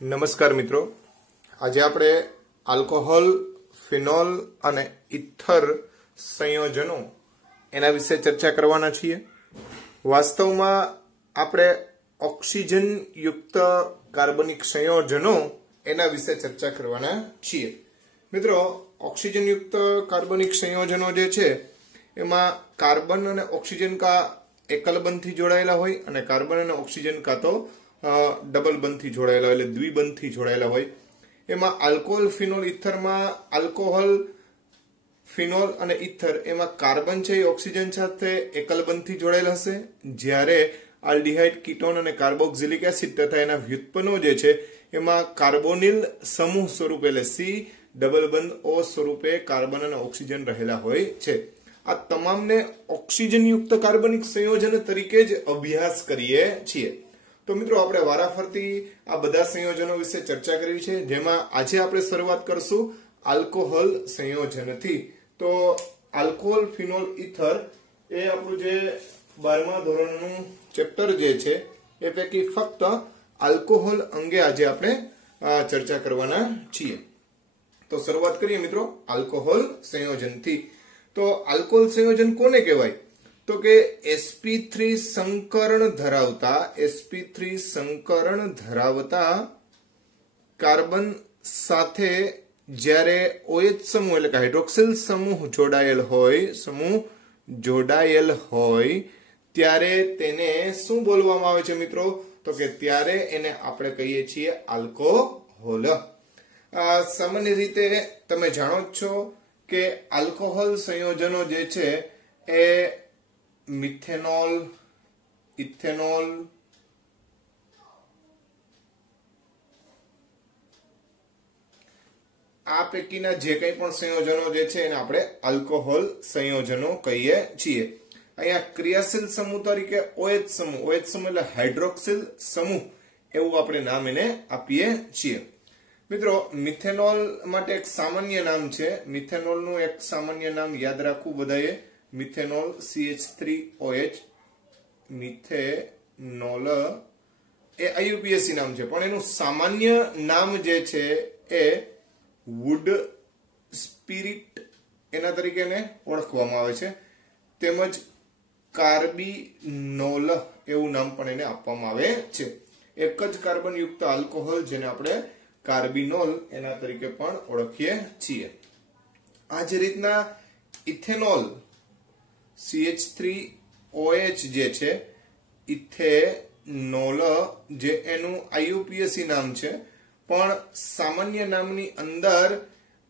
નમસ્કાર મિત્રો, આજે આપણે આલ્કોહોલ, ફિનોલ અને ઇથર સંયોજનો એના વિશે ચર્ચા કરવાના છીએ। વાસ્તવમાં આપણે ઓક્સિજન યુક્ત કાર્બનિક સંયોજનો એના વિશે ચર્ચા કરવાના છીએ। મિત્રો, ઓક્સિજન યુક્ત કાર્બનિક સંયોજનો જે છે એમાં કાર્બન અને ઓક્સિજન કા એકલ બંધથી જોડાયેલા હોય અને કાર્બન અને ઓક્સિજન કા તો ડબલ બંધથી જોડાયેલા હોય, એટલે દ્વિબંધથી જોડાયેલા હોય। એમાં આલ્કોહોલ, ફિનોલ, ઇથરમાં આલ્કોહોલ, ફિનોલ અને ઇથર એમાં કાર્બન છે એ ઓક્સિજન સાથે એકલ બંધથી જોડાયેલા હશે, જ્યારે આલ્ડિહાઇડ, કીટોન અને કાર્બોક્સિલિક એસિડ તથા એના વ્યુત્પન્નો જે છે એમાં કાર્બોનિલ સમૂહ સ્વરૂપે એટલે સી ડબલ બંધ ઓ સ્વરૂપે કાર્બન અને ઓક્સિજન રહેલા હોય છે। આ તમામને ઓક્સિજન યુક્ત કાર્બનિક સંયોજન તરીકે જ અભ્યાસ કરીએ છીએ। તો મિત્રો, આપણે વારાફરતી આ બધા સંયોજનો વિશે ચર્ચા કરવી છે, જેમાં આજે આપણે શરૂઆત કરશું આલ્કોહોલ સંયોજનથી। તો આલ્કોહોલ, ફિનોલ, ઇથર એ આપણું જે 12મા ધોરણનું ચેપ્ટર જે છે એ પૈકી ફક્ત આલ્કોહોલ અંગે આજે આપણે ચર્ચા કરવાના છીએ। તો શરૂઆત કરીએ મિત્રો આલ્કોહોલ સંયોજનથી। તો આલ્કોહોલ સંયોજન કોને કહેવાય? તો કે sp3 સંકરણ ધરાવતા કાર્બન સાથે જ્યારે OH સમૂહ એટલે કે હાઇડ્રોક્સિલ સમૂહ જોડાયેલ હોય ત્યારે તેને શું બોલવામાં આવે છે મિત્રો? તો કે ત્યારે એને આપણે કહીએ છીએ આલ્કોહોલ। સામાન્ય રીતે તમે જાણો જ છો કે આલ્કોહોલ સંયોજનો જે છે એ મિથેનોલ, ઇથેનોલ, આ પૈકીના જે કંઈ પણ સંયોજનો જે છે એને આપણે આલ્કોહોલ સંયોજનો કહીએ છીએ। અહીંયા ક્રિયાશીલ સમૂહ તરીકે OH સમૂહ એટલે હાઇડ્રોક્સિલ સમૂહ એવું આપણે નામ એને આપીએ છીએ। મિત્રો, મિથેનોલ માટે એક સામાન્ય નામ છે, મિથેનોલનું એક સામાન્ય નામ યાદ રાખવું બધાએ, મિથેનોલ CH3OH। મિથેનોલ એ IUPAC નામ છે, પણ એનું સામાન્ય નામ જે છે એ વુડ સ્પિરિટ એના તરીકે એને ઓળખવામાં આવે છે, તેમજ કાર્બિનોલ એવું નામ પણ એને આપવામાં આવે છે। એક જ કાર્બન યુક્ત આલ્કોહોલ જેને આપણે કાર્બિનોલ એના તરીકે પણ ઓળખીએ છીએ। આ જ રીતના ઇથેનોલ CH3OH જે છે, ઇથેનોલ જે એનું IUPAC નામ છે, પણ સામાન્ય નામની અંદર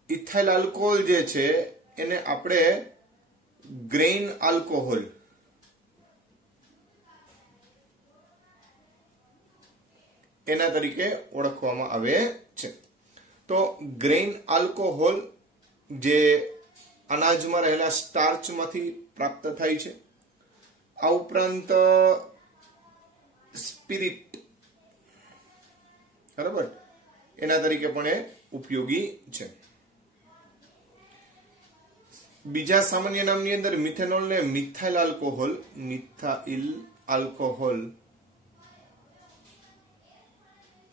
ઇથાઇલ આલ્કોહોલ જે છે એને આપણે ગ્રેઇન આલ્કોહોલ એના તરીકે ઓળખવામાં આવે છે। તો ગ્રેઇન આલ્કોહોલ જે અનાજમાં રહેલા સ્ટાર્ચમાંથી પ્રાપ્ત થાય છે। આ ઉપરાંત સ્પિરિટ, બરાબર, એના તરીકે પણ એ ઉપયોગી છે। બીજા સામાન્ય નામની અંદર મિથેનોલ ને મિથાઇલ આલ્કોહોલ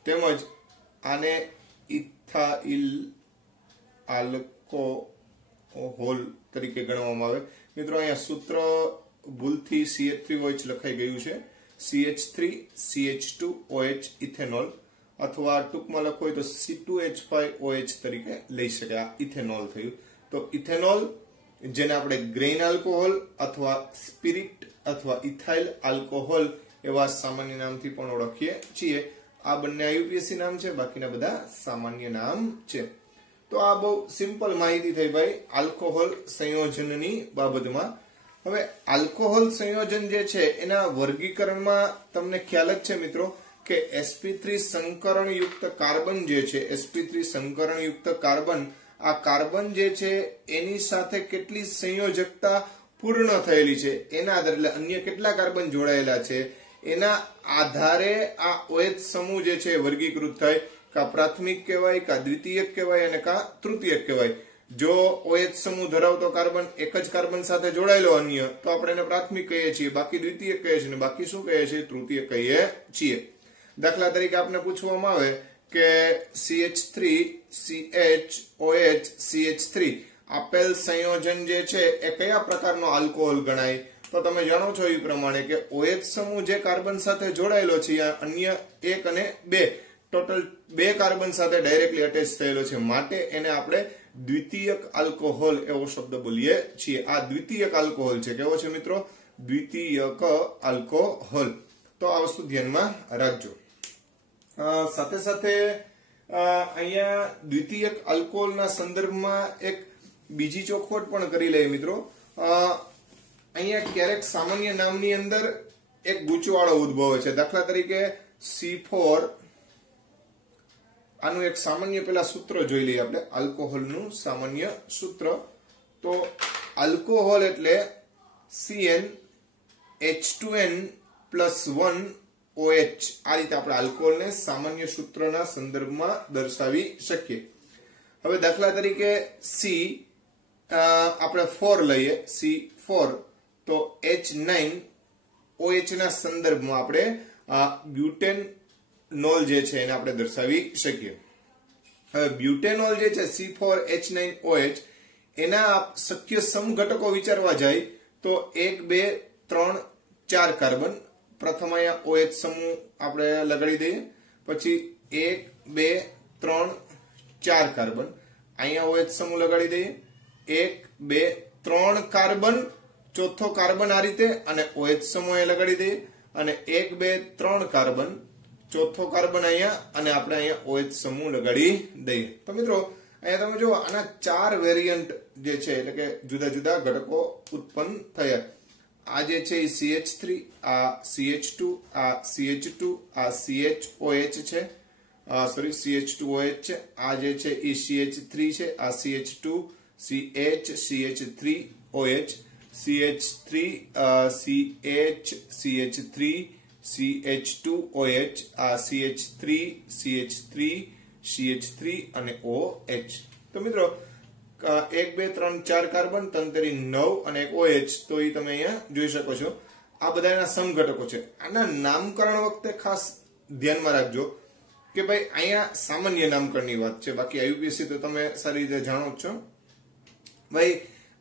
તેમજ આને ઇથાઇલ આલ્કોહોલ તરીકે ગણવામાં આવે। મિત્રો, અહીંયા સૂત્ર ભૂલથી CH3OH લખાઈ ગયું છે, CH3CH2OH ઇથેનોલ, અથવા ટૂંકમાં લખો હોય તો C2H5OH તરીકે લઈ શકાય। આ ઇથેનોલ થયું। તો ઇથેનોલ જેને આપણે ગ્રેઇન આલ્કોહોલ અથવા સ્પિરિટ અથવા ઇથાઇલ આલ્કોહોલ એવા સામાન્ય નામથી પણ ઓળખીએ છીએ। આ બંને IUPAC નામ છે, બાકીના બધા સામાન્ય નામ છે। તો આ બહુ સિમ્પલ માહિતી થઈ ભાઈ આલ્કોહોલ સંયોજનની બાબતમાં। હવે આલ્કોહોલ સંયોજન જે છે એના વર્ગીકરણમાં તમને ખ્યાલ જ છે મિત્રો કે sp3 સંકરણ યુક્ત કાર્બન જે છે, sp3 સંકરણ યુક્ત કાર્બન, આ કાર્બન જે છે એની સાથે કેટલી સંયોજકતા પૂર્ણ થયેલી છે એના આધારે, એટલે અન્ય કેટલા કાર્બન જોડાયેલા છે એના આધારે આ OH સમૂહ જે છે વર્ગીકૃત થાય, કા પ્રાથમિક કહેવાય, કા દ્વિતીયક કહેવાય અને કા તૃતીયક કહેવાય। જો OH સમૂહ ધરાવતો કાર્બન એક જ કાર્બન સાથે જોડાયેલો અન્ય, તો આપણે એને પ્રાથમિક કહીએ છીએ, બાકી દ્વિતીયક કહીએ છીએ, બાકી શું કહીએ છીએ? તૃતીયક કહીએ છીએ। દાખલા તરીકે આપને પૂછવામાં આવે કે CH3CHOH CH3 આપેલ સંયોજન જે છે એ કયા પ્રકારનો આલ્કોહોલ ગણાય? તો તમે જાણો છો એ પ્રમાણે કે OH સમૂહ જે કાર્બન સાથે જોડાયેલો છે અન્ય 1 અને 2 ટોટલ 2 કાર્બન સાથે ડાયરેક્ટલી અટેચ થયેલો છે, માટે એને આપણે દ્વિતીયક આલ્કોહોલ એવો શબ્દ બોલીએ છીએ. આ દ્વિતીયક આલ્કોહોલ છે. કેવો છે મિત્રો? દ્વિતીયક આલ્કોહોલ. તો આ વસ્તુ ધ્યાનમાં રાખજો. સાથે સાથે અહીંયા દ્વિતીયક આલ્કોહોલના સંદર્ભમાં એક બીજી ચોખવટ પણ કરી લઈએ મિત્રો. અહીંયા ક્યારેક સામાન્ય નામની અંદર એક ગૂંચવાળો ઉદ્ભવે છે. દાખલા તરીકે C4, આનું એક સામાન્ય પેલા સૂત્ર જોઈ લઈએ આપણે, આલ્કોહોલનું સામાન્ય સૂત્ર. તો આલ્કોહોલ એટલે CnH2n+1 OH. આ રીતે આપણે આલ્કોહોલને સામાન્ય સૂત્રના સંદર્ભમાં દર્શાવી શકીએ. હવે દાખલા તરીકે આપણે 4 લઈએ, C4, તો H9OH ના સંદર્ભમાં આપણે બ્યુટેનોલ જે છે એને આપણે દર્શાવી શકીએ. હવે બ્યુટેનોલ જે છે C4H9OH એના શક્ય સમઘટકો વિચારવા જાય તો 1 2 3 4 કાર્બન. પ્રથમ અહીંયા OH સમૂહ આપણે લગાડી દઈએ, પછી 1 2 3 4 કાર્બન. અહીંયા OH સમૂહ લગાડી દઈએ, 1 2 3 કાર્બન, ચોથો કાર્બન આ રીતે, અને OH સમૂહ લગાડી દઈએ, અને 1 2 3 કાર્બન, ચોથો કાર્બન અહીંયા, અને આપણે અહીંયા OH સમૂહ લગાડી દઈએ. તો મિત્રો અહીંયા તમે જુઓ, આના 4 વેરિયન્ટ જે છે એટલે કે જુદા જુદા ઘટકો ઉત્પન્ન થયા. આ જે છે એ CH3, આ CH2, આ CH2, આ CHOH છે, સોરી CH2OH છે, આ જે છે એ CH3 છે, આ CH2 CH CH3OH, CH3 CH CH3 CH2OH, આ CH3 CH3 CH3 અને OH. તો મિત્રો 1 2 3 4 કાર્બન, તંતરી 9 અને એક OH. તો એ તમે અહીંયા જોઈ શકો છો. આ બધાના સમઘટકો છે. આના નામકરણ વખતે ખાસ ધ્યાનમાં રાખજો કે ભાઈ અહીંયા સામાન્ય નામકરણની વાત છે, બાકી IUPAC તો તમે સારી રીતે જાણો જ છો. ભાઈ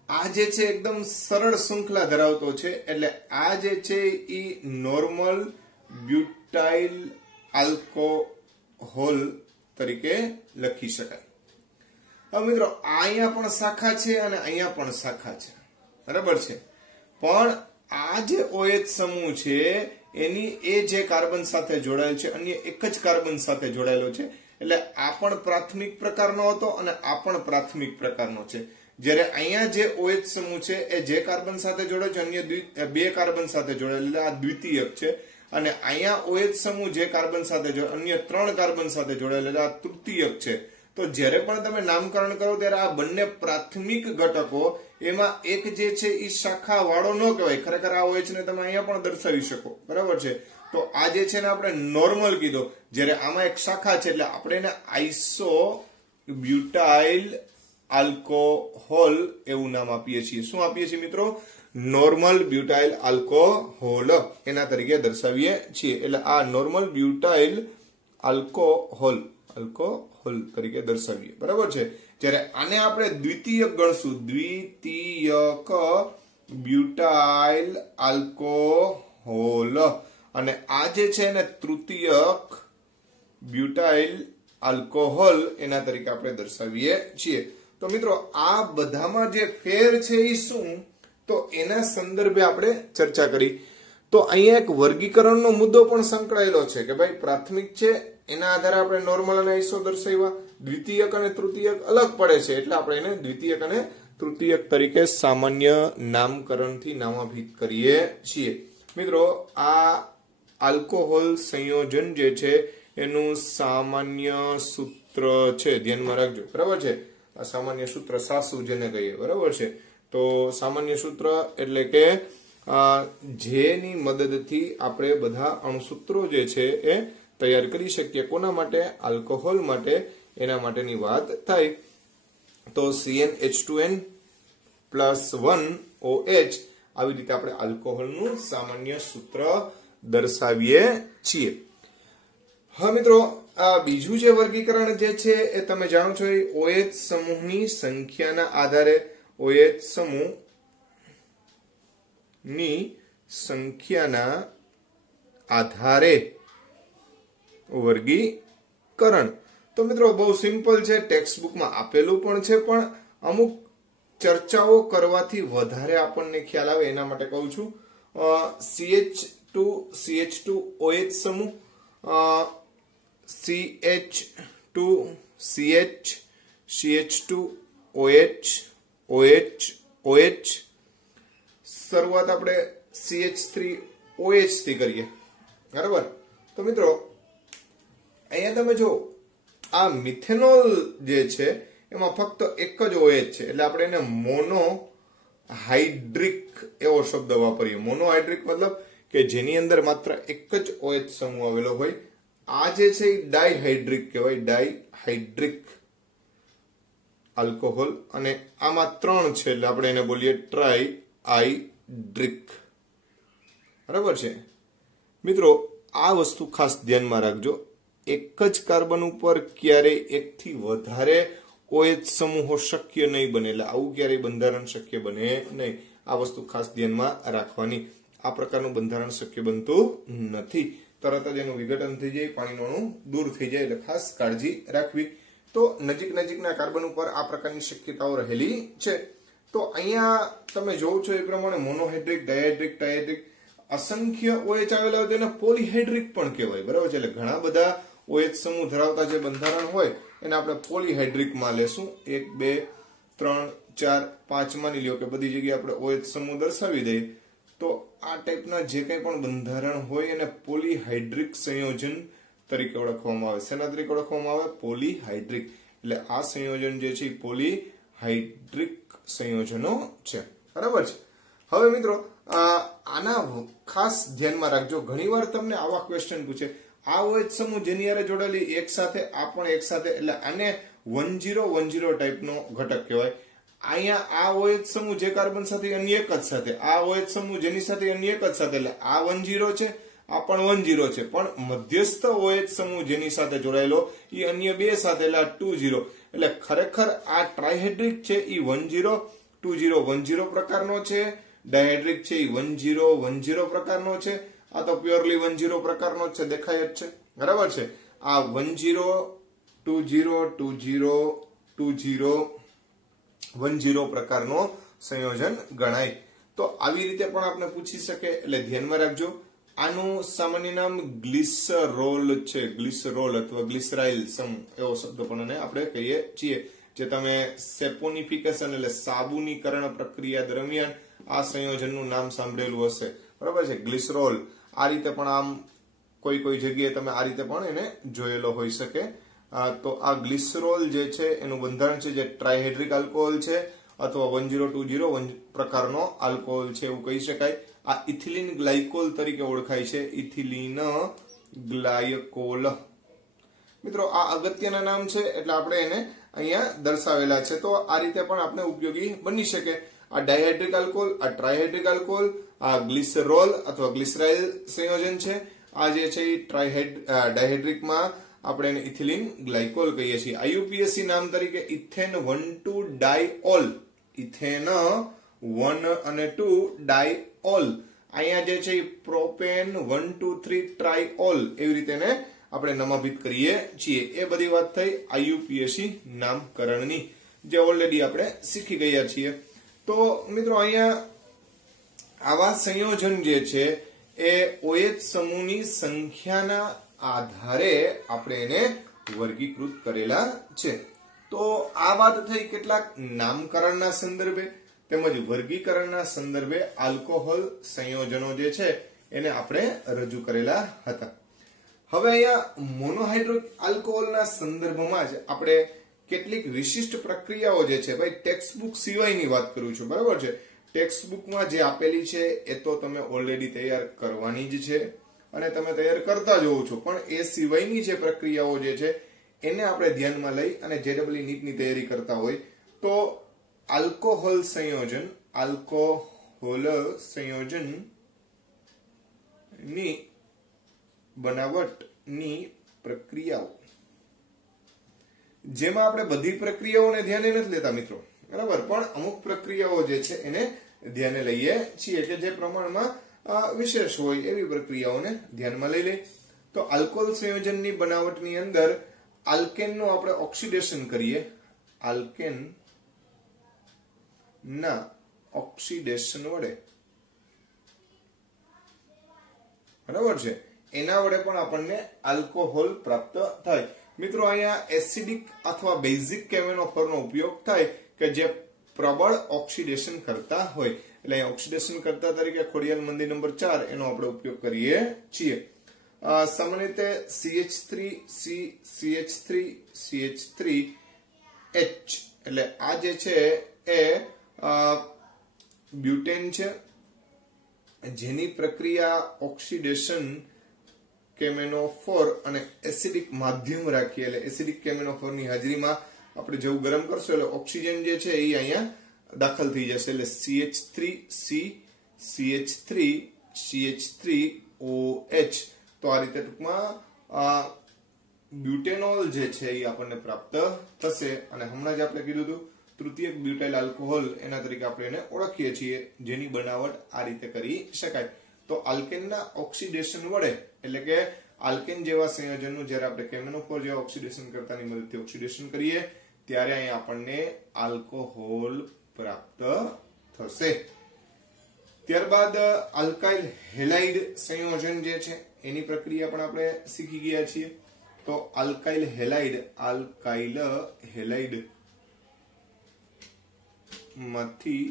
આ જે છે એકદમ સરળ શૃંખલા ધરાવતો છે, એટલે આ જે છે એ નોર્મલ બ્યુટાઇલ આલ્કોહોલ તરીકે લખી શકાય. હવે મિત્રો અહીંયા પણ શાખા છે અને અહીંયા પણ શાખા છે, બરાબર છે. પણ આ જે OH સમૂહ છે એની એ જે કાર્બન સાથે જોડાયેલ છે અન્ય એક જ કાર્બન સાથે જોડાયેલો છે, એટલે આ પણ પ્રાથમિક પ્રકારનો હતો અને આ પણ પ્રાથમિક પ્રકારનો છે. જ્યારે અહીંયા જે OH સમૂહ છે એ જે કાર્બન સાથે જોડાય છે અન્ય 2 કાર્બન સાથે જોડાયેલ, આ દ્વિતીયક છે. અને અહીંયા OH સમૂહ જે કાર્બન સાથે અન્ય 3 કાર્બન સાથે જોડાયેલ, આ તૃતીયક છે. તો જ્યારે પણ તમે નામકરણ કરો ત્યારે આ બંને પ્રાથમિક ઘટકો, એમાં એક જે છે એ શાખા વાળો ન કહેવાય. ખરેખર આ OH ને તમે અહીંયા પણ દર્શાવી શકો, બરાબર છે. તો આ જે છે ને આપણે નોર્મલ કીધો, જ્યારે આમાં એક શાખા છે એટલે આપણે એને આઇસો બ્યુટાઇલ આલ્કોહોલ એવું નામ આપીએ છીએ. શું આપીએ છીએ મિત્રો? નોર્મલ બ્યુટાઇલ આલ્કોહોલ એના તરીકે દર્શાવીએ છીએ. એટલે આ નોર્મલ બ્યુટાઇલ આલ્કોહોલ તરીકે દર્શાવીએ, બરાબર છે. જ્યારે આને આપણે દ્વિતીયક ગણશું, દ્વિતીયક બ્યુટાઇલ આલ્કોહોલ, અને આ જે છે એને તૃતીયક બ્યુટાઇલ આલ્કોહોલ એના તરીકે આપણે દર્શાવીએ છીએ. તો મિત્રો આ બધામાં જે ફેર છે એ શું, તો એના સંદર્ભે આપણે ચર્ચા કરી. તો અહીંયા એક વર્ગીકરણનો મુદ્દો પણ સંકળાયેલો છે કે ભાઈ પ્રાથમિક છે એના આધારે આપણે નોર્મલ અને આઇસો દર્શાવ્યા, દ્વિતીયક અને તૃતીયક અલગ પડે છે એટલે આપણે એને દ્વિતીયક અને તૃતીયક તરીકે સામાન્ય નામકરણથી નામાભિત કરીએ છીએ. મિત્રો આ આલ્કોહોલ સંયોજન જે છે એનું સામાન્ય સૂત્ર છે, ધ્યાનમાં રાખજો, બરાબર છે. આ સામાન્ય સૂત્ર સાસુ જેને કહીએ, બરાબર છે. તો સામાન્ય સૂત્ર એટલે કે જેની મદદથી આપણે બધા અણુસૂત્રો જે છે એ તૈયાર કરી શકીએ. કોના માટે? આલ્કોહોલ માટે. એના માટેની વાત થાય તો CnH2n+1 OH આવી રીતે આપણે આલ્કોહોલનું સામાન્ય સૂત્ર દર્શાવીએ છીએ. હા મિત્રો, આ બીજું જે વર્ગીકરણ જે છે એ તમે જાણો છો એ OH સમૂહની સંખ્યાના આધારે OH સમૂહની સંખ્યાના આધારે વર્ગીકરણ. તો મિત્રો બહુ સિમ્પલ છે, ટેક્સ્ટ બુકમાં આપેલું પણ છે, પણ અમુક ચર્ચાઓ કરવાથી વધારે આપણને ખ્યાલ આવે એના માટે કહું છું. CH2OH સમૂહ, CH2CH, CH2OH, OH. શરૂઆત આપણે CH3OH થી કરીએ, બરાબર. તો મિત્રો અહીંયા તમે જો આ મિથેનોલ જે છે એમાં ફક્ત એક જ OH છે, એટલે આપણે એને મોનોહાઇડ્રિક એવો શબ્દ વાપરીએ. મોનોહાઇડ્રિક મતલબ કે જેની અંદર માત્ર એક જ OH સમૂહ આવેલો હોય. આ જે છે એ ડાયહાઇડ્રિક કહેવાય, ડાયહાઇડ્રિક આલ્કોહોલ. અને આમાં 3 છે એટલે આપણે એને બોલીએ ટ્રાયહાઇડ્રિક, બરાબર છે. મિત્રો આ વસ્તુ ખાસ ધ્યાનમાં રાખજો, એક જ કાર્બન ઉપર ક્યારેય એકથી વધારે OH સમૂહો શક્ય નહીં બને, એટલે આવું ક્યારેય બંધારણ શક્ય બને નહીં. આ વસ્તુ ખાસ ધ્યાનમાં રાખવાની. આ પ્રકારનું બંધારણ શક્ય બનતું નથી, તરત જ એનું વિઘટન થઈ જાય, પાણીનું અણુ દૂર થઈ જાય, એટલે ખાસ કાળજી રાખવી. તો નજીકના કાર્બન ઉપર આ પ્રકારની શક્યતાઓ રહેલી છે. તો અહીંયા તમે જોવો છો એ પ્રમાણે મોનોહાઇડ્રિક, ડાયહાઇડ્રિક, ટ્રાયહાઇડ્રિક અસંખ્ય OH આવેલા હોય તેને પોલીહાઇડ્રિક પણ કહેવાય, બરાબર છે. એટલે ઘણા બધા OH સમૂહ ધરાવતા જે બંધારણ હોય એને આપણે પોલીહાઇડ્રિકમાં લેશું. 1 2 3 4 5 માની લ્યો કે બધી જગ્યાએ આપણે OH સમૂહ દર્શાવી દઈએ, તો આ ટાઈપના જે કંઈ પણ બંધારણ હોય એને પોલીહાઇડ્રિક સંયોજન તરીકે ઓળખવામાં આવે. શેના તરીકે ઓળખવામાં આવે? પોલીહાઇડ્રિક. એટલે આ સંયોજન જે છે એ પોલીહાઇડ્રિક સંયોજનો છે, બરાબર છે. હવે મિત્રો આના ખાસ ધ્યાનમાં રાખજો, ઘણીવાર તમને આવા ક્વેશ્ચન પૂછે, આ OH સમૂહ જેની હારે જોડાયેલી એક સાથે, આ પણ એક સાથે, એટલે આને 1010 ટાઈપનો ઘટક કહેવાય. અહીંયા આ OH સમૂહ જે કાર્બન સાથે અન્ય એક જ સાથે, આ OH સમૂહ જેની સાથે અન્ય એક જ સાથે, એટલે આ 10 છે, આ પણ 10 છે. પણ મધ્યસ્થ OH સમૂહ જેની સાથે જોડાયેલો એ અન્ય બે સાથે, એટલે આ 20. એટલે ખરેખર આ ટ્રાયહાઇડ્રિક છે એ 1020 પ્રકારનો છે, ડાયહાઇડ્રિક છે એ 1010 પ્રકારનો છે, આ તો પ્યોરલી 10 પ્રકારનો જ છે, દેખાય જ છે, બરાબર છે. આ 10 પ્રકારનો સંયોજન ગણાય. તો આવી રીતે પણ આપણે પૂછી શકે, એટલે ધ્યાનમાં રાખજો. આનું સામાન્ય નામ ગ્લિસરોલ છે, ગ્લિસરોલ અથવા ગ્લિસરાઇલ એવો શબ્દ પણ આપણે કહીએ છીએ. જે તમે સેપોનિફિકેશન એટલે સાબુનીકરણ પ્રક્રિયા દરમિયાન આ સંયોજનનું નામ સાંભળેલું હશે, બરાબર છે, ગ્લિસરોલ. આ રીતે પણ આમ કોઈ જગ્યાએ તમે આ રીતે પણ એને જોયેલો હોઈ શકે. તો આ ગ્લિસરોલ જે છે એનું બંધારણ છે જે ટ્રાયહાઇડ્રિક આલ્કોહોલ છે, અથવા 1020 પ્રકારનો આલ્કોહોલ છે એવું કહી શકાય. આ ઇથિલિન ગ્લાયકોલ તરીકે ઓળખાય છે, ઇથિલિન ગ્લાયકોલ. મિત્રો આ અગત્યના નામ છે એટલે આપણે એને અહીંયા દર્શાવેલા છે. તો આ રીતે પણ આપણે ઉપયોગી બની શકે. આ ડાયહાઇડ્રિક આલ્કોહોલ, આ ટ્રાયહાઇડ્રિક આલ્કોહોલ, આ ગ્લિસરોલ અથવા ગ્લિસરાઇલ સંયોજન છે. આ જે છે એ ડાયહાઇડ્રિકમાં આપણે એને ઇથિલિન ગ્લાયકોલ કહીએ છીએ. IUPAC નામ તરીકે ઇથેન 1,2-ડાયઓલ, ઇથેન 1 અને 2 ડાયઓલ. અહીંયા જે છે પ્રોપેન 1,2,3-ટ્રાયઓલ, એવી રીતે આપણે નામાભિત કરીએ છીએ. એ બધી વાત થઈ IUPAC નામકરણની, જે ઓલરેડી આપણે શીખી ગયા છીએ. તો મિત્રો અહીંયા આવા સંયોજન જે છે એ OH સમૂહની સંખ્યાના આધારે આપણે એને વર્ગીકૃત કરેલા છે. તો આ વાત થઈ કેટલાક નામકરણના સંદર્ભે તેમજ વર્ગીકરણના સંદર્ભે આલ્કોહોલ સંયોજનો જે છે એને આપણે રજૂ કરેલા હતા. હવે અહીંયા મોનોહાઇડ્રિક આલ્કોહોલના સંદર્ભમાં જ આપણે કેટલીક વિશિષ્ટ પ્રક્રિયાઓ જે છે, ભાઈ ટેક્સ્ટ બુક સિવાયની વાત કરું છું, બરાબર છે. ટેક્સ્ટ બુકમાં જે આપેલી છે એ તો તમે ઓલરેડી તૈયાર કરવાની જ છે અને તમે તૈયાર કરતા જ હોવ છો, પણ એ સિવાયની જે પ્રક્રિયાઓ જે છે એને આપણે ધ્યાનમાં લઈ અને JEE નીટની તૈયારી કરતા હોય તો આલ્કોહોલ સંયોજન ની બનાવટની પ્રક્રિયાઓ, જેમાં આપણે બધી પ્રક્રિયાઓને ધ્યાને નથી લેતા મિત્રો, બરાબર, પણ અમુક પ્રક્રિયાઓ જે છે એને ધ્યાને લઈએ છીએ કે જે પ્રમાણમાં વિશેષ હોય એવી પ્રક્રિયાઓને ધ્યાનમાં લઈ લે. તો આલ્કોહોલ સંયોજનની બનાવટની અંદર આલ્કેનનું આપણે ઓક્સિડેશન કરીએ, આલ્કેન ના ઓક્સિડેશન વડે, બરાબર છે, એના વડે પણ આપણને આલ્કોહોલ પ્રાપ્ત થાય. મિત્રો અહીંયા એસિડિક અથવા બેઝિક કેમેનોફોરનો ઉપયોગ થાય કે જે પ્રબળ ઓક્સિડેશન કરતા હોય, એટલે ઓક્સિડેશન કરતા તરીકે ખોડિયાલ મંદી નંબર 4 એનો આપણે ઉપયોગ કરીએ છીએ. સામાન્ય રીતે CH3C CH3 CH3H એટલે આ જે છે એ બ્યુટેન છે, જેની પ્રક્રિયા ઓક્સિડેશન કેમેનોફોર અને એસિડિક માધ્યમ રાખીએ, એટલે એસિડિક કેમેનોફોરની હાજરીમાં આપણે જેવું ગરમ કરશો એટલે ઓક્સિજન જે છે એ અહીંયા દાખલ થઈ જશે, એટલે CH3C CH3 CH3OH. તો આ રીતે ટૂંકમાં બ્યુટેનોલ જે છે એ આપણને પ્રાપ્ત થશે. અને હમણાં જ આપણે કીધું હતું તૃતીયક બ્યુટાઇલ આલ્કોહોલ એના તરીકે આપણે એને ઓળખીએ છીએ, જેની બનાવટ આ રીતે કરી શકાય. તો આલ્કેનના ઓક્સિડેશન વડે, એટલે કે આલ્કેન જેવા સંયોજનનું જ્યારે આપણે કેમેનોફોર જેવા ઓક્સિડેશન કરતાની મદદથી ઓક્સિડેશન કરીએ ત્યારે અહીં આપણને આલ્કોહોલ પ્રાપ્ત થશે. ત્યારબાદ આલ્કાઇલ હેલાઇડ સંયોજન જે છે એની પ્રક્રિયા પણ આપણે શીખી ગયા છીએ. તો આલ્કાઇલ હેલાઇડ માંથી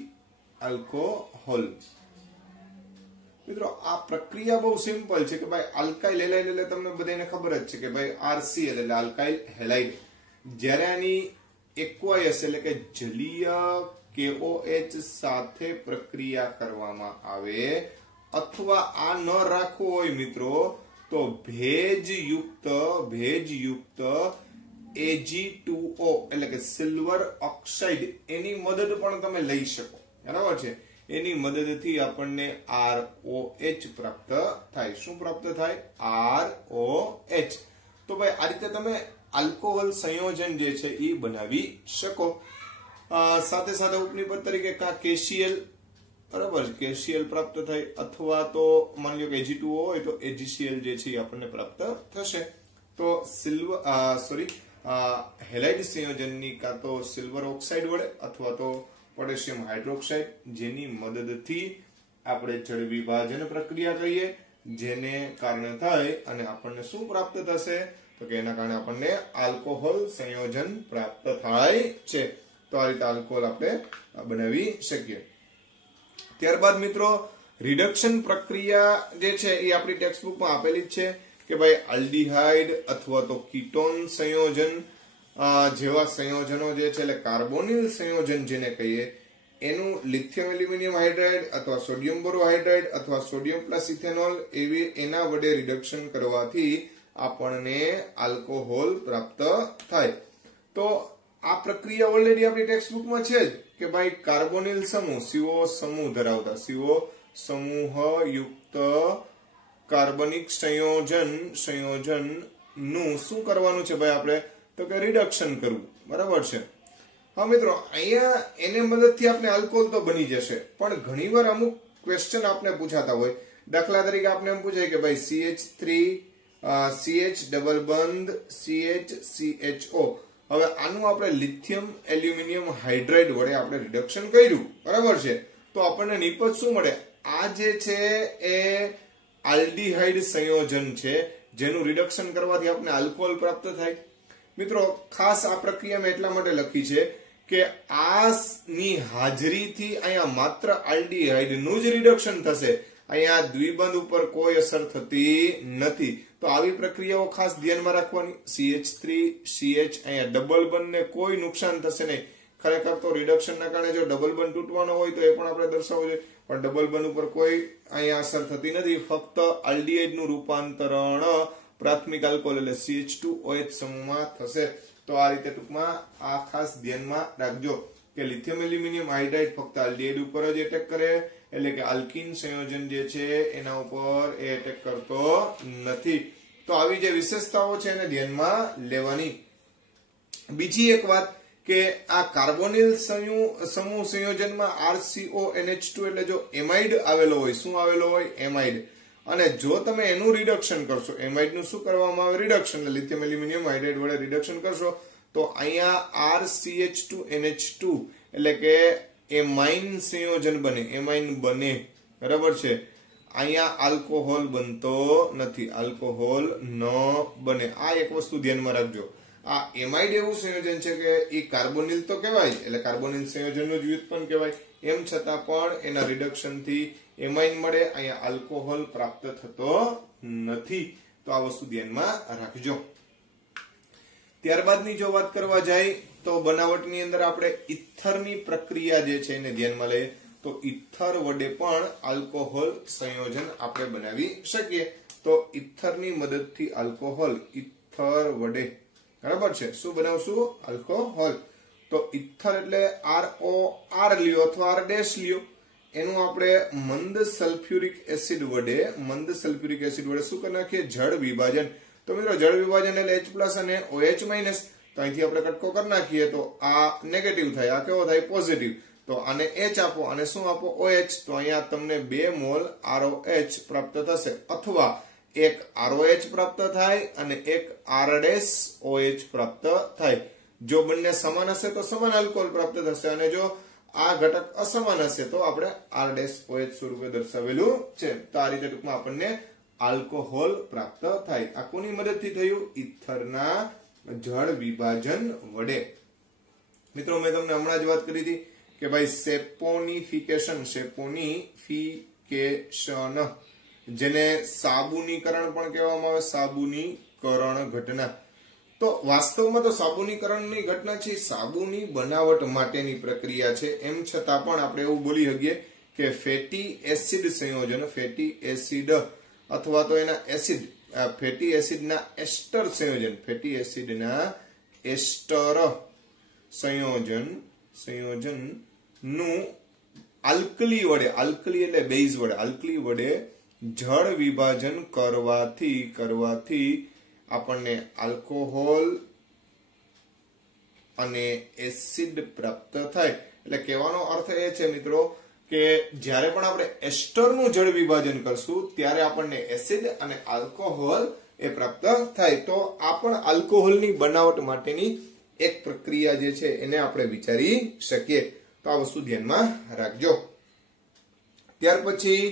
આલ્કોહોલ. મિત્રો આ પ્રક્રિયા બહુ સિમ્પલ છે કે ભાઈ આલ્કાઇલ હેલાઇડ એટલે તમને બધાને ખબર જ છે કે ભાઈ RCl એટલે આલ્કાઇલ હેલાઇડ. જ્યારે આની એક્વાયસ એટલે કે જલીય KOH સાથે પ્રક્રિયા કરવામાં આવે અથવા આ ન રાખવું હોય મિત્રો તો ભેજયુક્ત Ag2O એટલે કે સિલ્વર ઓક્સાઇડ એની મદદ પણ તમે લઈ શકો, બરાબર છે. એની મદદથી આપણને ROH પ્રાપ્ત થાય. શું પ્રાપ્ત થાય? ROH. તો ભાઈ આ રીતે તમે આલ્કોહોલ સંયોજન જે છે એ બનાવી શકો. સાથે સાથે ઉપનિપદ તરીકે KCl, બરાબર, KCl પ્રાપ્ત થાય, અથવા તો માની લો કે Ag2O હોય તો AgCl જે છે એ આપણને પ્રાપ્ત થશે. તો હેલાઇડ સંયોજનની કાં તો સિલ્વર ઓક્સાઇડ વડે અથવા તો પોટેશિયમ હાઇડ્રોક્સાઇડ, જેની મદદથી આપણે જળ વિભાજન પ્રક્રિયા કરીએ, જેને કારણે થાય અને આપણને શું પ્રાપ્ત થશે તો કે એના કારણે આપણને આલ્કોહોલ સંયોજન પ્રાપ્ત થાય છે. તો આ રીતે આલ્કોહોલ આપણે બનાવી શકીએ. ત્યારબાદ મિત્રો રિડક્શન પ્રક્રિયા જે છે એ આપણી ટેક્સ્ટબુકમાં આપેલી જ છે કે ભાઈ આલ્ડીહાઇડ અથવા તો કીટોન સંયોજન જેવા સંયોજનો જે છે એટલે કાર્બોનિલ સંયોજન જેને કહીએ એનું લિથિયમ એલ્યુમિનિયમ હાઇડ્રાઇડ અથવા સોડિયમ બોરોહાઇડ્રાઇડ અથવા સોડિયમ પ્લસ ઇથેનોલ એના વડે રિડક્શન કરવાથી આપણને આલ્કોહોલ પ્રાપ્ત થાય. તો આ પ્રક્રિયા ઓલરેડી આપણી ટેક્સ્ટબુકમાં છે જ કે ભાઈ કાર્બોનિલ સમૂહ CO સમૂહ ધરાવતા CO સમૂહ યુક્ત કાર્બનિક સંયોજન નું શું કરવાનું છે ભાઈ આપણે તો કે રિડક્શન કરવું, બરાબર છે. હા મિત્રો, અહીંયા એને મદદથી આપણે આલ્કોહોલ તો બની જશે, પણ ઘણીવાર અમુક ક્વેશ્ચન આપણે પૂછાતા હોય. દાખલા તરીકે આપણે એમ પૂછાય કે ભાઈ CH3 CH ડબલ બંધ CHCHO. હવે આનું આપણે લિથિયમ એલ્યુમિનિયમ હાઇડ્રાઇડ વડે આપણે રિડક્શન કર્યું, બરાબર છે. તો આપણને નિપજ શું મળે? આ જે છે એ આલ્ડીહાઇડ સંયોજન છે, જેનું રિડક્શન કરવાથી આપણે આલ્કોહોલ પ્રાપ્ત થાય. મિત્રો ખાસ આ પ્રક્રિયા મેં એટલા માટે લખી છે કે આ ની હાજરીથી અહીંયા માત્ર આલ્ડીહાઇડ નું જ રિડક્શન થશે, અહીંયા દ્વિબંધ ઉપર કોઈ અસર થતી નથી. તો આવી પ્રક્રિયાઓ ખાસ ધ્યાનમાં રાખવાની. CH3 CH અહીંયા ડબલ બંધને કોઈ નુકસાન થશે નહીં. ખરેખર તો રિડક્શનના કારણે જો ડબલ બંધ તૂટવાનો હોય તો એ પણ આપણે દર્શાવવું જોઈએ, પણ ડબલ બંધ ઉપર કોઈ અહીંયા અસર થતી નથી. ફક્ત આલ્ડીહાઇડ નું રૂપાંતરણ પ્રાથમિક આલ્કોહોલ એટલે CH2OH સમૂહમાં થશે. તો આ રીતે ટૂંકમાં આ ખાસ ધ્યાનમાં રાખજો કે લિથિયમ એલ્યુમિનિયમ હાઇડ્રાઇડ ફક્ત આલ્ડીહાઇડ ઉપર જ એટેક કરે, એટલે કે આલ્કીન સંયોજન જે છે એના ઉપર એ એટેક કરતો નથી. તો આવી જે વિશેષતાઓ છે એને ધ્યાનમાં લેવાની. બીજી એક વાત કે આ કાર્બોનિલ સમૂહ સંયોજનમાં RCONH2 એટલે જો એમાઇડ આવેલો હોય, શું આવેલો હોય? એમાઇડ. અને જો તમે એનું રિડક્શન કરશો, એમાઇડ નું શું કરવામાં આવે? રિડક્શન. લિથિયમ એલ્યુમિનિયમ હાઇડ્રાઇડ વડે રિડક્શન કરશો તો અહીંયા RCH2NH2 એટલે કે એમાઇન સંયોજન બને, એમાઇન બને. બરાબર છે. અહીંયા આલ્કોહોલ બનતો નથી, આલ્કોહોલ ન બને. આ એક વસ્તુ ધ્યાનમાં રાખજો. આ એમાઇડ એવું સંયોજન છે કે એ કાર્બોનિલ તો કહેવાય, એટલે કાર્બોનિલ સંયોજનનું જ વ્યુત્પન્ન કહેવાય. એમ છતાં પણ એના રિડક્શન થી એમાઇન મળે, અહીંયા આલ્કોહોલ પ્રાપ્ત થતો નથી. તો આ વસ્તુ ધ્યાનમાં રાખજો. ત્યારબાદની જો વાત કરવા જાય તો બનાવટની અંદર આપણે ઇથરની પ્રક્રિયા જે છે એને ધ્યાનમાં લઈએ તો ઇથર વડે પણ આલ્કોહોલ સંયોજન આપણે બનાવી શકીએ. તો ઇથરની મદદથી આલ્કોહોલ ઇથર વડે, બરાબર છે, શું બનાવશું? આલ્કોહોલ. તો ઇથર એટલે ROR લ્યો અથવા R ડેશ લ્યો, એનું આપણે મંદ સલ્ફ્યુરિક એસિડ વડે શું કરી નાખીએ? જળ વિભાજન. તો મિત્રો જળ વિભાજન એટલે H+ અને OH-. તો અહીંથી આપણે કટકો કરી નાખીએ તો આ નેગેટિવ થાય, આ કેવો થાય? પોઝિટિવ. તો આને H આપો અને શું આપો? OH. તો અહીંયા તમને 2 મોલ ROH પ્રાપ્ત થશે, અથવા એક ROH પ્રાપ્ત થાય અને એક R-OH પ્રાપ્ત થાય. જો બંને સમાન હશે તો સમાન આલ્કોહોલ પ્રાપ્ત થશે, અને જો આ ઘટક અસમાન હશે તો આપણે R-OH સ્વરૂપે દર્શાવેલું છે. તો આ રીતે ટૂંકમાં આપણને આલ્કોહોલ પ્રાપ્ત થાય. આ કોની મદદથી થયું? ઇથરના જળ વિભાજન વડે. મિત્રો મેં તમને હમણાં જ વાત કરી હતી કે ભાઈ સેપોનિફિકેશન, જેને સાબુનીકરણ પણ કહેવામાં આવે, સાબુનીકરણ ઘટના. તો વાસ્તવમાં તો સાબુનીકરણની ઘટના છે સાબુની બનાવટ માટેની પ્રક્રિયા છે. એમ છતાં પણ આપણે એવું બોલી શકીએ કે ફેટી એસિડ સંયોજન, ફેટી એસિડ અથવા તો એના એસિડ, ફેટી એસિડના એસ્ટર સંયોજન, ફેટી એસિડના એસ્ટર સંયોજન નું આલ્કલી વડે, આલ્કલી એટલે બેઝ વડે, આલ્કલી વડે જળ વિભાજન કરવાથી આપણને આલ્કોહોલ અને એસિડ પ્રાપ્ત થાય. એટલે કહેવાનો અર્થ એ છે મિત્રો કે જ્યારે પણ આપણે એસ્ટરનું જળ વિભાજન કરશું ત્યારે આપણને એસિડ અને આલ્કોહોલ એ પ્રાપ્ત થાય. તો આ પણ આલ્કોહોલની બનાવટ માટેની એક પ્રક્રિયા જે છે એને આપણે વિચારી શકીએ. તો આ વસ્તુ ધ્યાનમાં રાખજો. ત્યાર પછી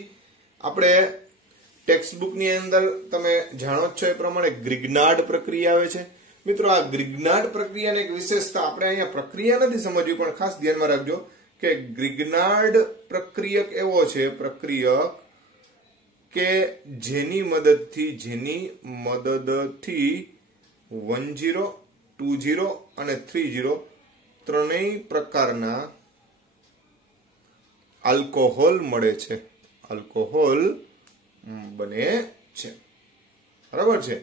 આપણે ટેક્સ્ટબુક ની અંદર તમે જાણો છો એ પ્રમાણે ગ્રિગ્નાર્ડ પ્રક્રિયા આવે છે. મિત્રો આ ગ્રિગ્નાર્ડ પ્રક્રિયાની એક વિશેષતા, આપણે અહીંયા પ્રક્રિયા નથી સમજવી પણ ખાસ ધ્યાનમાં રાખજો કે ગ્રિગ્નાર્ડ પ્રક્રિયક એવો છે, પ્રક્રિયક કે જેની મદદથી 10, 20 અને 30 ત્રણેય પ્રકારના આલ્કોહોલ મળે છે, આલ્કોહોલ બને છે. બરાબર છે.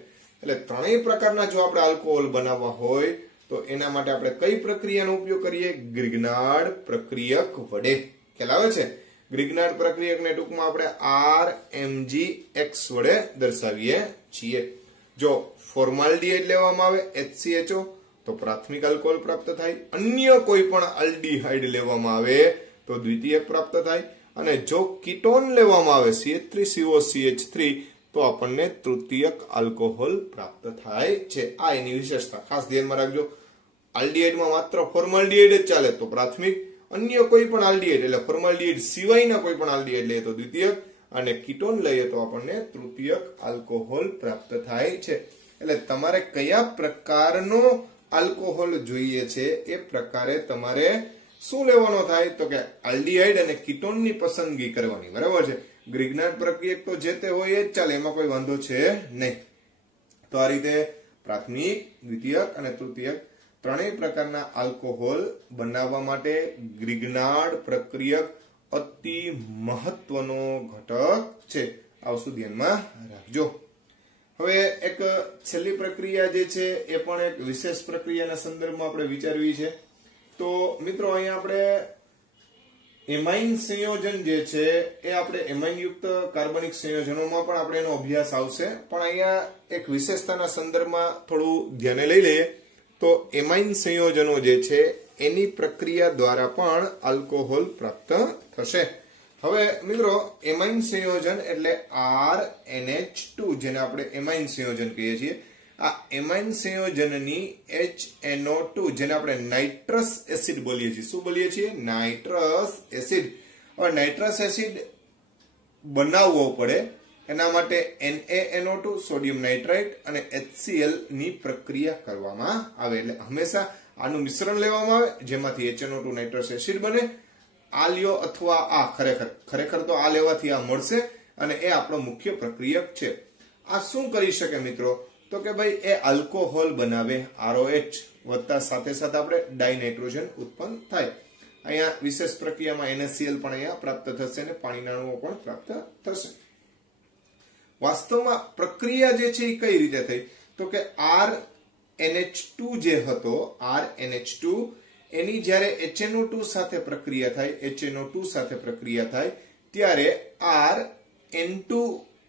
એટલે ત્રણેય પ્રકારના જો આપણે આલ્કોહોલ બનાવવા હોય તો એના માટે આપણે કઈ પ્રક્રિયાનો ઉપયોગ કરીએ? ગ્રિગ્નાર્ડ પ્રક્રિયક વડે. ખ્યાલ આવે છે? ગ્રિગ્નાર્ડ પ્રક્રિયકને ટૂંકમાં આપણે RMGX વડે દર્શાવીએ છીએ. જો ફોર્માલ્ડિહાઇડ લેવામાં આવે HCHO તો પ્રાથમિક આલ્કોહોલ પ્રાપ્ત થાય. અન્ય કોઈ પણ આલ્ડીહાઇડ લેવામાં આવે તો દ્વિતીયક પ્રાપ્ત થાય. અને જો કીટોન લેવામાં આવે CH3COCH3 તો આપણને તૃતીયક આલ્કોહોલ પ્રાપ્ત થાય છે. આ એની વિશેષતા ખાસ ધ્યાનમાં રાખજો. આલ્ડીહાઇડમાં માત્ર ફોર્માલ્ડિહાઇડ જ ચાલે તો પ્રાથમિક, અન્ય કોઈ પણ આલ્ડીહાઇડ એટલે ફોર્માલ્ડિહાઇડ સિવાયના કોઈ પણ આલ્ડીહાઇડ લઈએ તો દ્વિતીયક, અને કીટોન લઈએ તો આપણને તૃતીયક આલ્કોહોલ પ્રાપ્ત થાય છે. એટલે તમારે કયા પ્રકારનો આલ્કોહોલ જોઈએ છે એ પ્રકારે તમારે શું લેવાનો થાય તો કે આલ્ડીહાઇડ અને કીટોનની પસંદગી કરવાની. બરાબર છે. ગ્રિગ્નાર્ડ પ્રક્રિયક તો જે તે હોય એ જ ચાલે, એમાં કોઈ વાંધો છે નહીં. તો આ રીતે પ્રાથમિક, દ્વિતીયક અને તૃતીયક ત્રણેય પ્રકારના આલ્કોહોલ બનાવવા માટે ગ્રિગ્નાર્ડ પ્રક્રિયક અતિ મહત્વનો ઘટક છે. આ વસ્તુ ધ્યાનમાં રાખજો. હવે એક છેલ્લી પ્રક્રિયા જે છે એ પણ એક વિશેષ પ્રક્રિયાના સંદર્ભમાં આપણે વિચારવી છે. તો મિત્રો અહીંયા આપણે એમાઇન સંયોજન જે છે એ આપણે એમાઇન યુક્ત કાર્બનિક સંયોજનોમાં પણ આપણે એનો અભ્યાસ આવશે, પણ અહીંયા એક વિશેષતાના સંદર્ભમાં થોડું ધ્યાને લઈ લઈએ તો એમાઇન સંયોજનો જે છે એની પ્રક્રિયા દ્વારા પણ આલ્કોહોલ પ્રાપ્ત થશે. હવે મિત્રો એમાઇન સંયોજન એટલે RNH2 જેને આપણે એમાઇન સંયોજન કહીએ છીએ. આ એમાઇન સંયોજનની HNO2 જેને આપણે નાઇટ્રસ એસિડ બોલીએ છીએ. શું બોલીએ છીએ? Nitrous acid. હવે નાઇટ્રસ એસિડ બનાવવો પડે એના માટે NaNO2 સોડિયમ નાઇટ્રાઇટ અને HCl ની પ્રક્રિયા કરવામાં આવે. એટલે હંમેશા આનું મિશ્રણ લેવામાં આવે જેમાંથી HNO2 નાઇટ્રસ એસિડ બને. આ લ્યો અથવા આ ખરેખર તો આ લેવાથી આ મળશે અને એ આપણો મુખ્ય પ્રક્રિયક છે. આ શું કરી શકે મિત્રો? તો કે ભાઈ એ આલ્કોહોલ બનાવે ROH વત્તા સાથે સાથે આપણે ડાયનાઇટ્રોજન ઉત્પન્ન થાય. અહીંયા વિશેષ પ્રક્રિયામાં NaCl પણ અહીંયા પ્રાપ્ત થશે અને પાણીના અણુઓ પણ પ્રાપ્ત થશે. વાસ્તવમાં પ્રક્રિયા જે છે એ કઈ રીતે થઈ? તો કે RNH2 જે હતો RNH2 એની જ્યારે HNO2 સાથે પ્રક્રિયા થાય ત્યારે RN2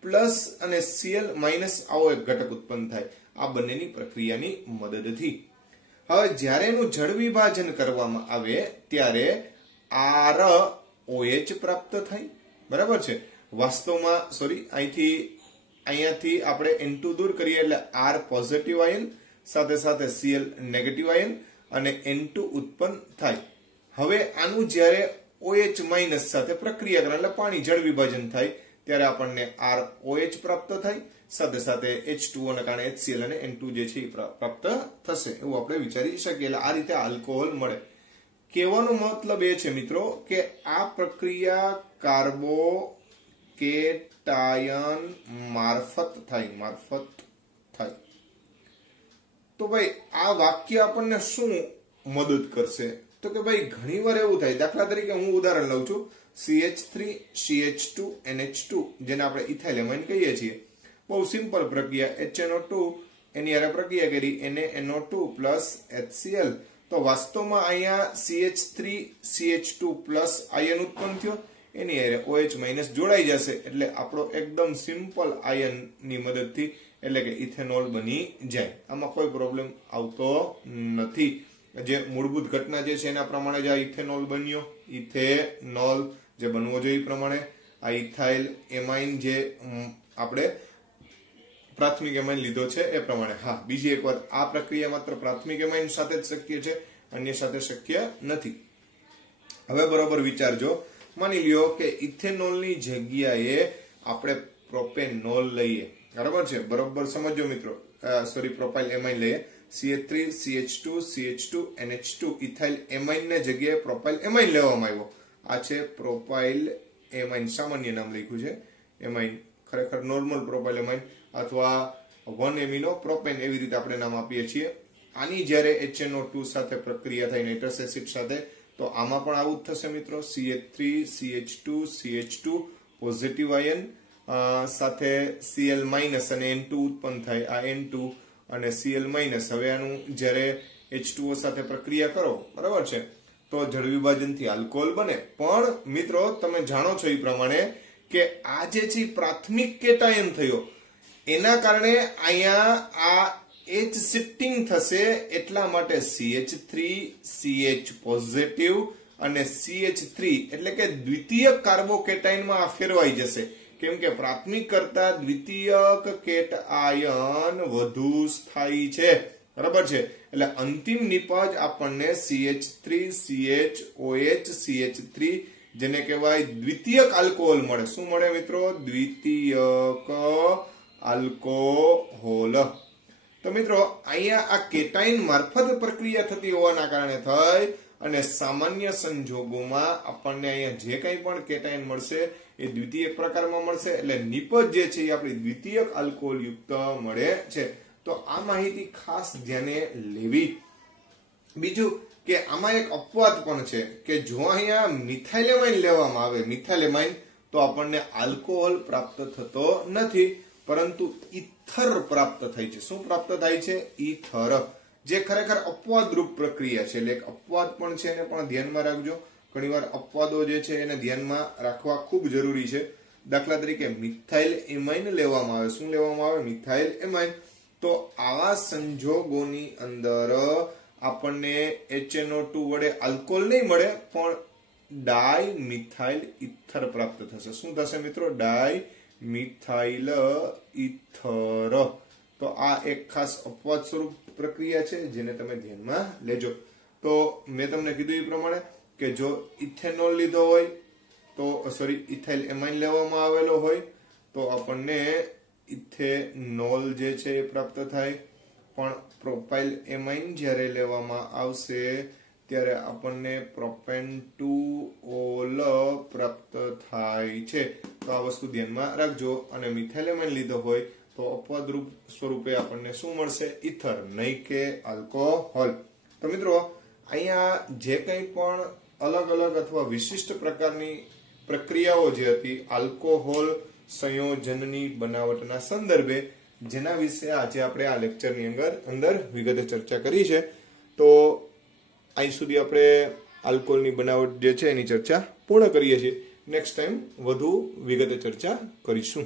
પ્લસ અને Cl માઇનસ આવો એક ઘટક ઉત્પન્ન થાય આ બંનેની પ્રક્રિયાની મદદથી. હવે જ્યારે એનું જળ વિભાજન કરવામાં આવે ત્યારે ROH પ્રાપ્ત થાય. બરાબર છે. વાસ્તવમાં અહીંયાથી આપણે N2 દૂર કરીએ એટલે R પોઝિટિવ આયન સાથે સાથે Cl નેગેટિવ આયન અને N2 ઉત્પન્ન થાય. હવે આનું જ્યારે OH માઇનસ સાથે પ્રક્રિયા કરે એટલે પાણી જળ વિભાજન થાય ત્યારે આપણને ROH પ્રાપ્ત થાય સાથે સાથે H2O ના કારણે HCl અને N2 જે છે એ પ્રાપ્ત થશે એવું આપણે વિચારી શકીએ. એટલે આ રીતે આલ્કોહોલ મળે. કહેવાનો મતલબ એ છે મિત્રો કે આ પ્રક્રિયા કાર્બોકેટાયન મારફત થાય. તો ભાઈ આ વાક્ય આપણને શું મદદ કરશે? તો કે ભાઈ ઘણીવાર એવું થાય, દાખલા તરીકે હું ઉદાહરણ લઉં છું CH3 CH2 NH2 જેને આપણે ઇથાઇલ એમાઇન કહીએ છીએ. બહુ સિમ્પલ પ્રક્રિયા. HNO2 એની હારે પ્રક્રિયા કરી NaNO2 HCl. તો વાસ્તવમાં અહીંયા CH3 CH2 આયન ઉત્પન્ન થયો એની હારે OH માઇનસ જોડાઈ જશે એટલે આપણો એકદમ સિમ્પલ આયન ની મદદથી એટલે કે ઇથેનોલ બની જાય. આમાં કોઈ પ્રોબ્લેમ આવતો નથી. જે મૂળભૂત ઘટના જે છે એના પ્રમાણે જ આ ઇથેનોલ બન્યો. ઇથેનોલ જે બનવો જોઈએ એ પ્રમાણે આ ઇથાઇલ એમાઇન જે આપણે પ્રાથમિક એમાઇન લીધો છે એ પ્રમાણે. હા, બીજી એક વાત, આ પ્રક્રિયા માત્ર પ્રાથમિક એમાઇન સાથે જ શક્ય છે, અન્ય સાથે શક્ય નથી. હવે બરોબર વિચારજો. માની લ્યો કે ઇથેનોલની જગ્યાએ આપણે પ્રોપેનોલ લઈએ. બરાબર છે? બરોબર સમજો મિત્રો. પ્રોપાઇલ એમાઇન લઈએ. CH3 CH2 CH2 NH2 ethyl amine ને જગ્યાએ પ્રોપાઇલ એમાઇન લેવામાં આવ્યો. આ છે પ્રોપાઇલ એમાઇન. સામાન્ય નામ લખ્યું છે એમાઇન, ખરેખર નોર્મલ પ્રોપાઇલ એમાઇન અથવા 1 એમિનો પ્રોપેન એવી રીતે આપણે નામ આપીએ છીએ. આની જ્યારે HNO2 સાથે પ્રક્રિયા થાય નાઇટ્રસ એસિડ સાથે તો આમાં પણ આવું જ થશે મિત્રો. CH3 CH2 CH2 positive ion સાથે Cl માઇનસ અને N2 ઉત્પન્ન થાય. આ N2 અને Cl માઇનસ. હવે આનું જ્યારે H2O સાથે પ્રક્રિયા કરો બરાબર છે તો જળ વિભાજનથી આલ્કોહોલ બને. પણ મિત્રો તમે જાણો છો એ પ્રમાણે કે આ જે છે પ્રાથમિક કેટાયન થયો એના કારણે અહીંયા આ H શિફ્ટિંગ થશે એટલા માટે CH3 CH પોઝિટિવ અને CH3 એટલે કે દ્વિતીયક કાર્બોકેટાયનમાં આ ફેરવાઈ જશે. કેમ કે પ્રાથમિક કરતા દ્વિતીયક કેટઆયન વધુ સ્થાયી છે. બરાબર છે? એટલે અંતિમ નિપજ આપણને CH3 CHOH CH3 જેને કહેવાય દ્વિતીયક આલ્કોહોલ મળે. શું મળે મિત્રો? દ્વિતીયક આલ્કોહોલ. તો મિત્રો અહીંયા આ કેટાયન મારફત પ્રક્રિયા થતી હોવાના કારણે થઈ અને સામાન્ય સંજોગોમાં આપણને અહીંયા જે કંઈ પણ કેટાયન મળશે એ દ્વિતીયક પ્રકારમાં મળશે. એટલે નિપજ જે છે એ આપણી દ્વિતીયક આલ્કોહોલ યુક્ત મળે છે. તો આ માહિતી ખાસ ધ્યાને લેવી. બીજું કે આમાં એક અપવાદ પણ છે કે જો અહીંયા મિથાઇલેમાઇન લેવામાં આવે મિથાઇલેમાઇન તો આપણને આલ્કોહોલ પ્રાપ્ત થતો નથી પરંતુ ઇથર પ્રાપ્ત થાય છે. શું પ્રાપ્ત થાય છે? ઇથર. જે ખરેખર અપવાદરૂપ પ્રક્રિયા છે એટલે એક અપવાદ પણ છે એને પણ ધ્યાનમાં રાખજો. ઘણીવાર અપવાદો જે છે એને ધ્યાનમાં રાખવા ખૂબ જરૂરી છે. દાખલા તરીકે મિથાઇલ એમાઇન લેવામાં આવે. શું લેવામાં આવે? Methyl amine. તો આવા સંજોગોની અંદર આપણને HNO2 વડે આલ્કોહોલ નહીં મળે, પણ ડાયમિથાઇલ ઇથર પ્રાપ્ત થશે. શું થશે મિત્રો? Dimethyl ether. તો આ એક ખાસ અપવાદ સ્વરૂપ પ્રક્રિયા છે, જેને તમે ધ્યાનમાં લેજો. તો મેં તમને કીધું એ પ્રમાણે કે જો ઇથેનોલ લીધો હોય તો ઇથાઇલ એમાઇન લેવામાં આવેલો હોય તો આપણને ઇથેનોલ જે છે એ પ્રાપ્ત થાય. પણ પ્રોપાઇલ એમાઇન જ્યારે લેવામાં આવશે ત્યારે આપણને પ્રોપેન 2 ઓલ પ્રાપ્ત થાય છે. તો આ વસ્તુ ધ્યાનમાં રાખજો. અને મિથાઇલ એમાઇન લીધો હોય તો અપવાદ રૂપ સ્વરૂપે આપણને શું મળશે? ઇથર, નહીં કે આલ્કોહોલ. તો મિત્રો અહીંયા જે કંઈ પણ અલગ અલગ અથવા વિશિષ્ટ પ્રકારની પ્રક્રિયાઓ જે હતી આલ્કોહોલ સંયોજનની બનાવટના સંદર્ભે, જેના વિશે આજે આપણે આ લેક્ચરની અંદર વિગતે ચર્ચા કરી છે. તો અહીં સુધી આપણે આલ્કોહોલની બનાવટ જે છે એની ચર્ચા પૂર્ણ કરીએ છીએ. નેક્સ્ટ ટાઈમ વધુ વિગતે ચર્ચા કરીશું.